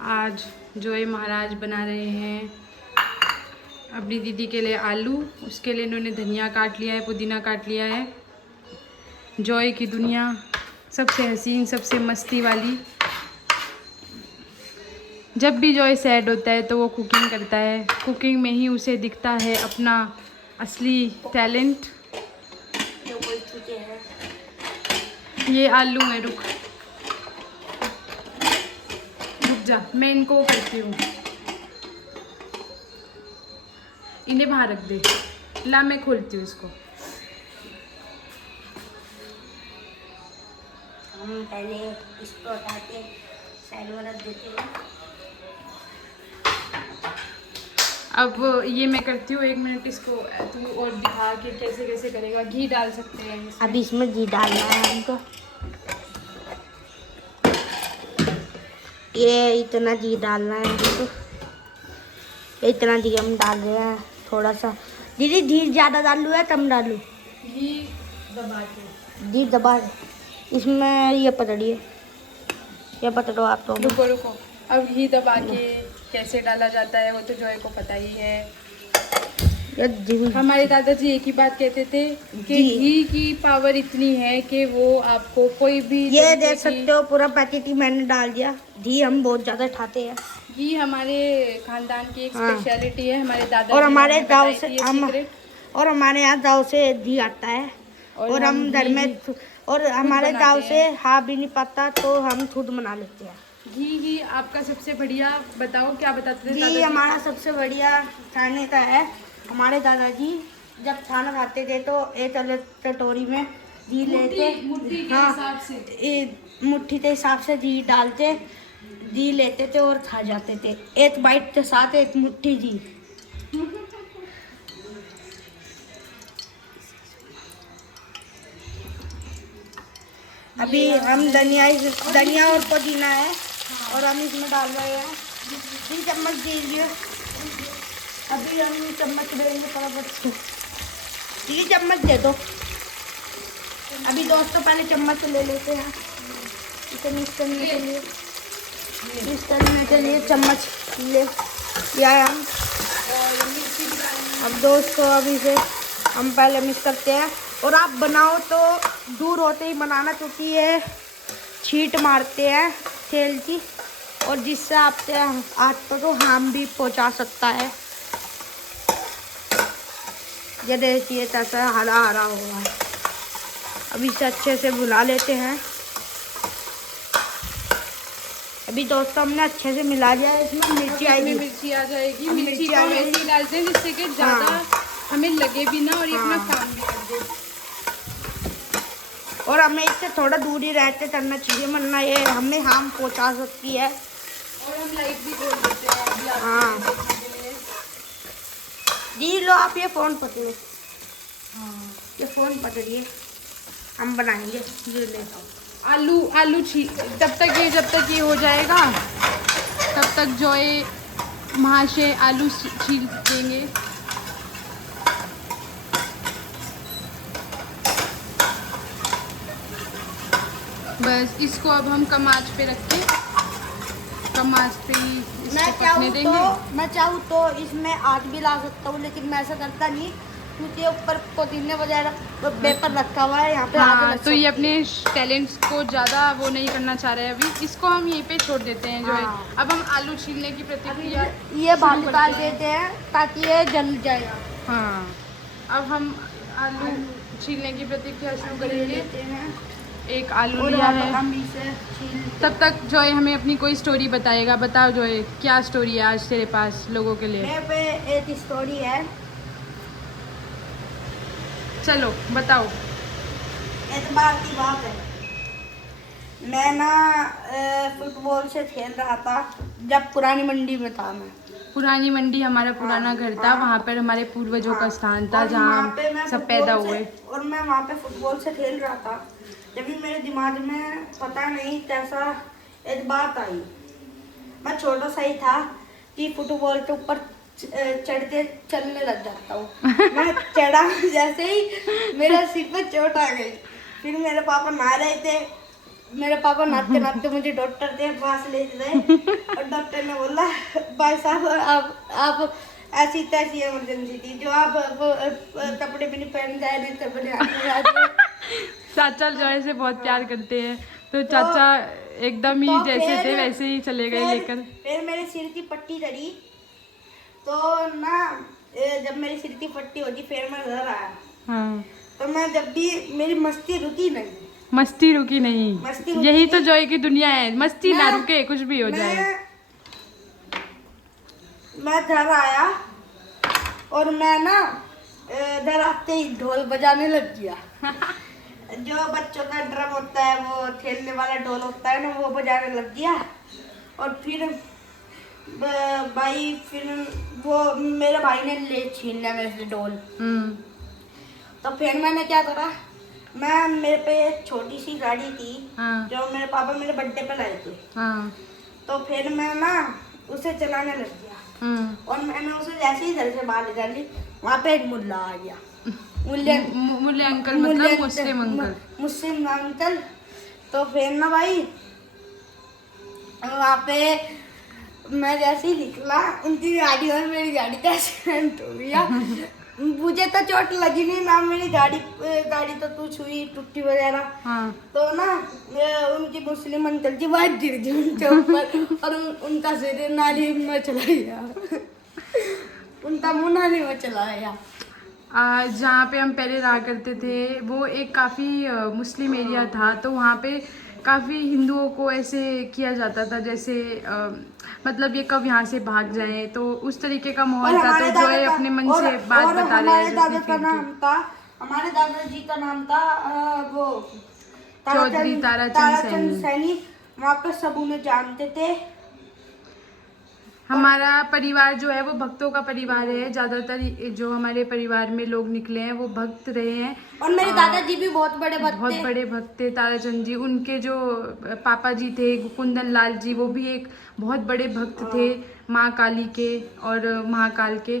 आज जोए महाराज बना रहे हैं अपनी दीदी के लिए आलू। उसके लिए इन्होंने धनिया काट लिया है, पुदीना काट लिया है। जॉय की दुनिया सबसे हसीन, सबसे मस्ती वाली। जब भी जॉय सैड होता है तो वो कुकिंग करता है। कुकिंग में ही उसे दिखता है अपना असली टैलेंट। ये आलू में रुक जा, मैं इनको करती हूँ। इन्हें बाहर रख दे। ला, मैं खोलती हूँ इसको। हम पहले इसको हटा के साइड में रख देते हैं। अब ये मैं करती हूँ, 1 मिनट इसको तू और दिखा के कैसे कैसे करेगा। घी डाल सकते हैं इसमें। अब इसमें घी डालना है हमको। ये इतना घी डालना है हमको। इतना घी हम डाल रहे हैं थोड़ा सा। दीदी घी ज़्यादा डालूँ या कम डालूँ? घी दबा के। घी दबा इसमें ये पकड़िए, ये पकड़ो आप तो। रुको रुको, अब घी दबा के कैसे डाला जाता है वो तो जॉय को पता ही है। हमारे दादाजी एक ही बात कहते थे कि घी की पावर इतनी है कि वो आपको कोई भी, ये देख सकते हो पूरा पैकेट ही मैंने डाल दिया। घी हम बहुत ज़्यादा खाते हैं। घी हमारे खानदान की एक स्पेशलिटी है। हमारे दादा और हमारे गांव से और हमारे यहाँ गांव से घी आता है। और हम घर में और हमारे गांव से हाँ भी नहीं पता तो हम खुद बना लेते हैं। घी आपका सबसे बढ़िया बताओ, क्या बताते थे? घी हमारा सबसे बढ़िया खाने का है। हमारे दादाजी जब खाना खाते थे तो एक अलग कटोरी में घी लेते, मुट्ठी के हाँ हिसाब से, मुट्ठी के हिसाब से घी डालते, घी लेते थे और खा जाते थे। एक बाइट के साथ एक मुट्ठी घी। अभी हम धनिया और पुदीना है और हम इसमें डाल रहे हैं। 3 चम्मच दीजिए। अभी हम चम्मच देंगे फटाफट। 3 चम्मच दे दो। अभी दोस्तों पहले चम्मच ले लेते हैं इसे मिक्स करने के लिए। मिक्स करने के लिए चम्मच ले लिया है हम। अब दोस्तों अभी इसे हम पहले मिक्स करते हैं। और आप बनाओ तो दूर होते ही बनाना, क्योंकि ये छींट मारते हैं तेल की और जिससे आपके हाथ पर तो हार्म भी पहुंचा सकता है। ये देखिए कैसा हरा हरा हुआ है। अब इसे अच्छे से भुना लेते हैं। अभी दोस्तों हमने अच्छे से मिला दिया है। इसमें मिर्ची आएगी, मिर्ची आ जाएगी। मिर्ची को हम ऐसे ही डालते हैं जिससे कि ज़्यादा हमें लगे भी ना और ये अपना काम भी कर दे। और हमें इससे थोड़ा दूर ही रहते करना चाहिए, वरना ये हमें हार्म पहुंचा सकती है। और हम लाइट भी खोल देते हैं। हाँ जी, लो आप ये फ़ोन पकड़ो। हाँ, ये फ़ोन पकड़िए, हम बनाएंगे। ये ले आलू छील, जब तक ये हो जाएगा तब तक जॉय महाशय आलू छील देंगे। बस इसको अब हम कम आंच पे रख के, कम आंच पे ही इसको पकने देंगे। मैं चाहूँ तो इसमें आग भी ला सकता हूँ, लेकिन मैं ऐसा करता नहीं क्योंकि ऊपर पुदीने वगैरह पेपर रखा हुआ है यहाँ पे। हाँ, तो ये अपने टैलेंट्स को ज़्यादा वो नहीं करना चाह रहे हैं अभी। इसको हम यहीं पे छोड़ देते हैं जो है। अब हम आलू छीलने की प्रतिक्रिया ये बाहर निकाल देते हैं ताकि ये जल जाए। हाँ, अब हम आलू छीलने की प्रतिक्रिया शुरू करेंगे। एक आलू लिया है। तब तक जॉय हमें अपनी कोई स्टोरी बताएगा। बताओ जॉय, क्या स्टोरी है आज तेरे पास लोगों के लिए? मेरे पे एक स्टोरी है। चलो बताओ। एतबार की बात है, मैं ना फुटबॉल से खेल रहा था जब पुरानी मंडी में था। मैं पुरानी मंडी हमारा पुराना घर था। वहाँ पर हमारे पूर्वजों का स्थान था जहाँ सब पैदा हुए। और मैं वहाँ पे फुटबॉल से खेल रहा था, जब भी मेरे दिमाग में पता नहीं कैसा एक बात आई। मैं छोटा सा ही था कि फुटबॉल के ऊपर चढ़ते चलने लग जाता हूँ। मैं चढ़ा, जैसे ही मेरा सिर पर चोट आ गई। फिर मेरे पापा नहा रहे थे मेरे पापा नाचते नाचते मुझे डॉक्टर के पास ले गए और डॉक्टर ने बोला भाई साहब आप ऐसी तैसी इमरजेंसी थी जो आप कपड़े भी नहीं पहन जाए नहीं कपड़े चाचा जॉय से बहुत प्यार करते हैं, तो चाचा एकदम ही जैसे थे वैसे ही चले गए लेकर। फिर मेरे सिर की पट्टी करी तो ना, जब मेरी सिर की पट्टी होगी फिर मैं घर आया। हाँ, तो मैं जब भी मेरी मस्ती रुकी नहीं, मस्ती रुकी नहीं, यही तो जॉय की दुनिया है, मस्ती ना रुके कुछ भी हो जाए। मैं घर आया और मैं ना घर आते ही ढोल बजाने लग गया। जो बच्चों का ड्रम होता है, वो खेलने वाला ढोल होता है ना, वो बजाने लग गया। और फिर वो मेरे भाई ने ले छीन लिया मेरे से ढोल। तो फिर मैंने क्या करा, मेरे पे एक छोटी सी गाड़ी थी जो मेरे पापा मेरे बर्थडे पे लाए थे। तो फिर मैं ना उसे चलाने लग गया और मैंने उसे जैसे ही घर से बाहर निकाली, वहाँ पे एक मुल्ला आ गया। मुल्ले अंकल मतलब मुस्लिम अंकल। तो फिर ना भाई वहाँ पे मैं जैसे ही निकला, उनकी गाड़ी और मेरी गाड़ी का एक्सीडेंट हो गया। मुझे तो चोट लगी नहीं ना, मेरी गाड़ी तो तू छुई टूटी वगैरह। तो ना उनकी मुस्लिम अंकल जी बात गिर गई उनके ऊपर और उनका सिर नाली में चला गया। उनका मुँह नाली में चला गया। जहाँ पे हम पहले रहा करते थे वो एक काफ़ी मुस्लिम एरिया था, तो वहाँ पे काफ़ी हिंदुओं को ऐसे किया जाता था जैसे मतलब ये कब यहाँ से भाग जाए, तो उस तरीके का माहौल था। तो जो है अपने मन से बात बता रहे हैं। हमारे दादाजी का नाम था वो चौधरी ताराचंद सैनी। वहाँ पे सब उन्हें जानते थे। हमारा परिवार जो है वो भक्तों का परिवार है, ज़्यादातर जो हमारे परिवार में लोग निकले हैं वो भक्त रहे हैं। और मेरे दादाजी भी बहुत बड़े भक्त थे ताराचंद जी। उनके जो पापा जी थे कुंदन लाल जी, वो भी एक बहुत बड़े भक्त थे माँ काली के और महाकाल के।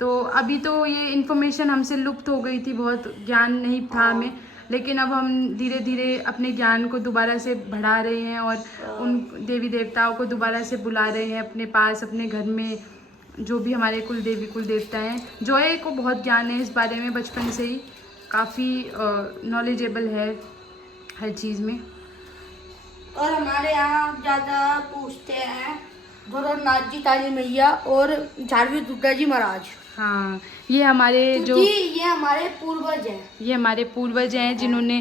तो अभी तो ये इन्फॉर्मेशन हमसे लुप्त हो गई थी, बहुत ज्ञान नहीं था हमें, लेकिन अब हम धीरे धीरे अपने ज्ञान को दोबारा से बढ़ा रहे हैं और उन देवी देवताओं को दोबारा से बुला रहे हैं अपने पास, अपने घर में, जो भी हमारे कुल देवी कुल देवता हैं। जॉय को बहुत ज्ञान है इस बारे में, बचपन से ही काफ़ी नॉलेजेबल है हर चीज़ में। और हमारे यहाँ ज़्यादा पूछते हैं भोलेनाथ जी, काली मैया और झारवी दुर्गा जी महाराज। हाँ, ये हमारे ये हमारे पूर्वज हैं। ये हमारे पूर्वज हैं जिन्होंने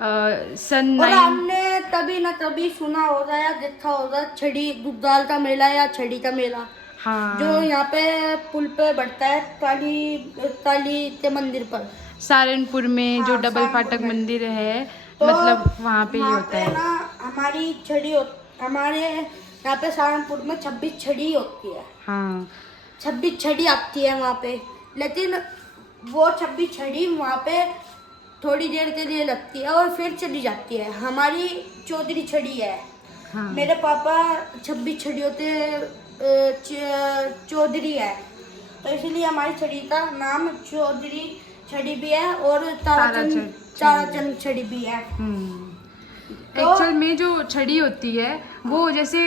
हमने तभी ना तभी सुना होगा या देखा होगा छड़ी दुग्धाल का मेला या छड़ी का मेला। हाँ, जो यहाँ पे पुल पे बढ़ता है काली के मंदिर पर, सहारनपुर में जो डबल फाटक मंदिर है, तो मतलब वहाँ पे ही होता है ना। हमारी छड़ी हमारे यहाँ पे सहारनपुर में 26 छड़ी होती है। हाँ, 26 छड़ी आती है वहाँ पे, लेकिन वो 26 छड़ी वहाँ पे थोड़ी देर के लिए लगती है और फिर चली जाती है। हमारी चौधरी छड़ी है। हाँ। मेरे पापा 26 छड़ियों के चौधरी है, तो इसलिए हमारी छड़ी का नाम चौधरी छड़ी भी है और ताराचंद छड़ी भी है। एक्चुअल में जो छड़ी होती है वो जैसे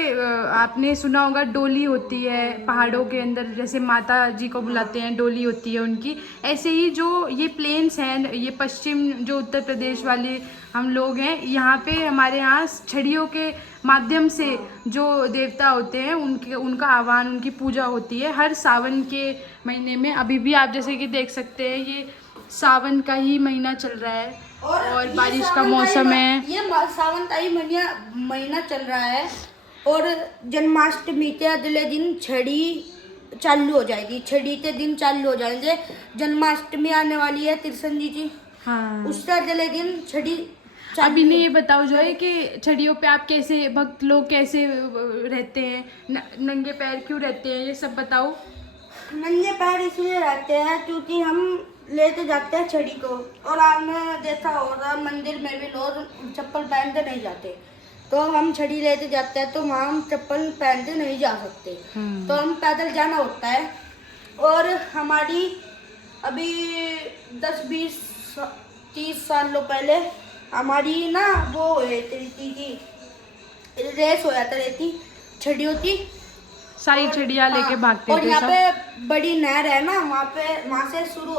आपने सुना होगा डोली होती है पहाड़ों के अंदर, जैसे माता जी को बुलाते हैं डोली होती है उनकी, ऐसे ही जो ये प्लेन्स हैं, ये पश्चिम जो उत्तर प्रदेश वाले हम लोग हैं, यहाँ पे हमारे यहाँ छड़ियों के माध्यम से जो देवता होते हैं उनका आह्वान, उनकी पूजा होती है हर सावन के महीने में। अभी भी आप जैसे कि देख सकते हैं ये सावन का ही महीना चल रहा है और बारिश का मौसम है। ये सावन का ही महीना चल रहा है और जन्माष्टमी के अगले दिन छड़ी चालू हो जाएगी। छड़ी के दिन चालू हो जाएंगे। जन्माष्टमी आने वाली है कृष्ण जी। हाँ, उससे अगले दिन छड़ी। अभी ने ये बताओ जो है कि छड़ियों पे आप कैसे, भक्त लोग कैसे रहते हैं, नंगे पैर क्यों रहते हैं, ये सब बताओ। नंगे पैर इसलिए रहते हैं क्योंकि हम लेते जाते हैं छड़ी को, और आपने देखा होगा मंदिर में भी लोग चप्पल पहन के नहीं जाते, तो हम छड़ी लेते जाते हैं तो वहाँ हम चप्पल पहन के नहीं जा सकते, तो हम पैदल जाना होता है। और हमारी अभी 10-20-30 सालों पहले हमारी ना वो रहती थी, रेस हो जाता रहती, छड़ी होती, सारी चिड़िया लेके भागते और थे यहाँ सब। पे बड़ी नहर है ना, वहाँ से शुरू